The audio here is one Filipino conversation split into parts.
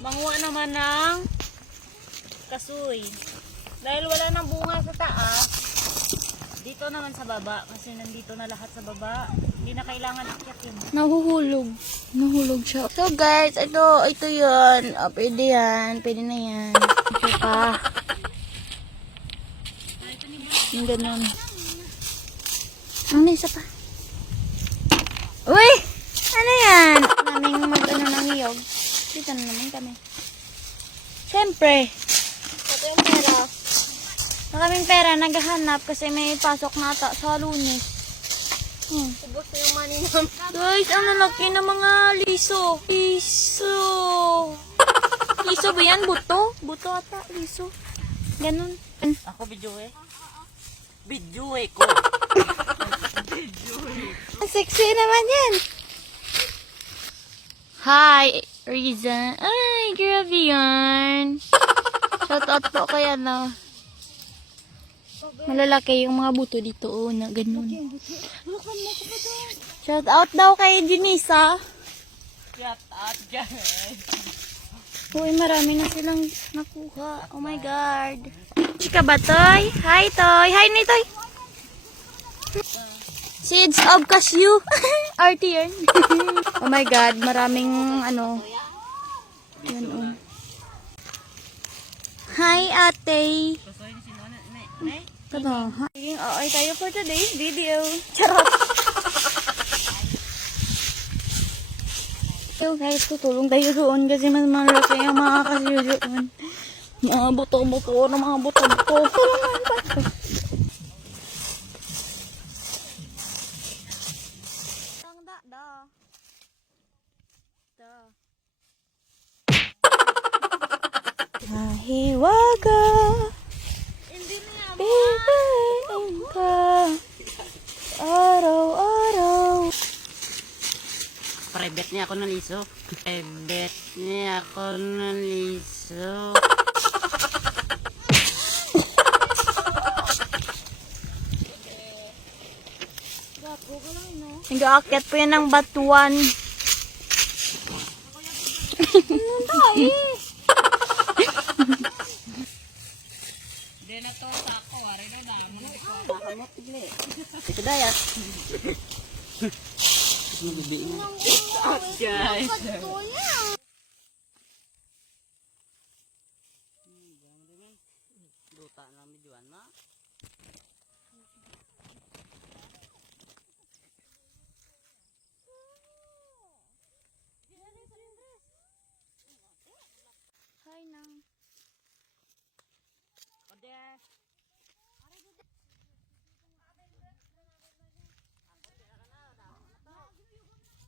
manguha naman ng kasoy. Dahil wala nang bunga sa taas, dito naman sa baba kasi nandito na lahat sa baba. Hindi na kailangan akyatin. Nahuhulog. Nahulog siya. So guys, ito, ito yun. O, pwede yan. Pwede na yan. Ito pa. Yung ganun. Ano, isa pa. Uy! Ano yan? Naming mag-ano ng niyog. Dito na naman kami. Siyempre. Ito yung pera. Wala kaming pera, naghahanap kasi may pasok na ata sa lunes. Hmm. Ubus na yung money namin. Guys, ang lalaki ng mga liso. Liso. Liso ba yan? Buto? Buto ata, liso. Ganun. Ako video eh. Video eh ko. Ang sexy naman yan. Hi, Riza. Ay, grabe yan. Shout out po kaya na. Malalaki yung mga buto dito, oh, na ganun. Shout out daw kay Junisa. Shut up dyan. Uy, marami na silang nakuha. Oh my God. Chika ba, Toy? Hi, Toy. Hi, ni Toy. Seeds of cashew. RT yan. oh my God, maraming ano. Yan, oh. Hi, ate. Ano? Magiging okay tayo for today's video. Charot. So guys, tutulong tayo doon kasi mas malaki ang mga kasyo doon. Mga buto-buto na mga buto-buto. Tulungan ba? Mahiwaga. Bigayin ka. Araw-araw. Private niya ako ng liso. Private niya ako ng liso. Nag-aakyat po yan ng batuan. Hindi na to sa ako. Wari na na. Nakamot tigli. Ito daya. Mabibi na. Guys.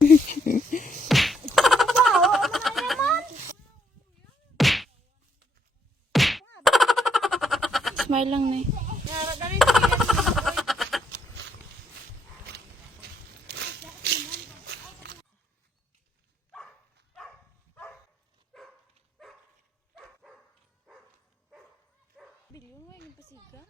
Smile lang na eh. Bilyon mo yung pasiga.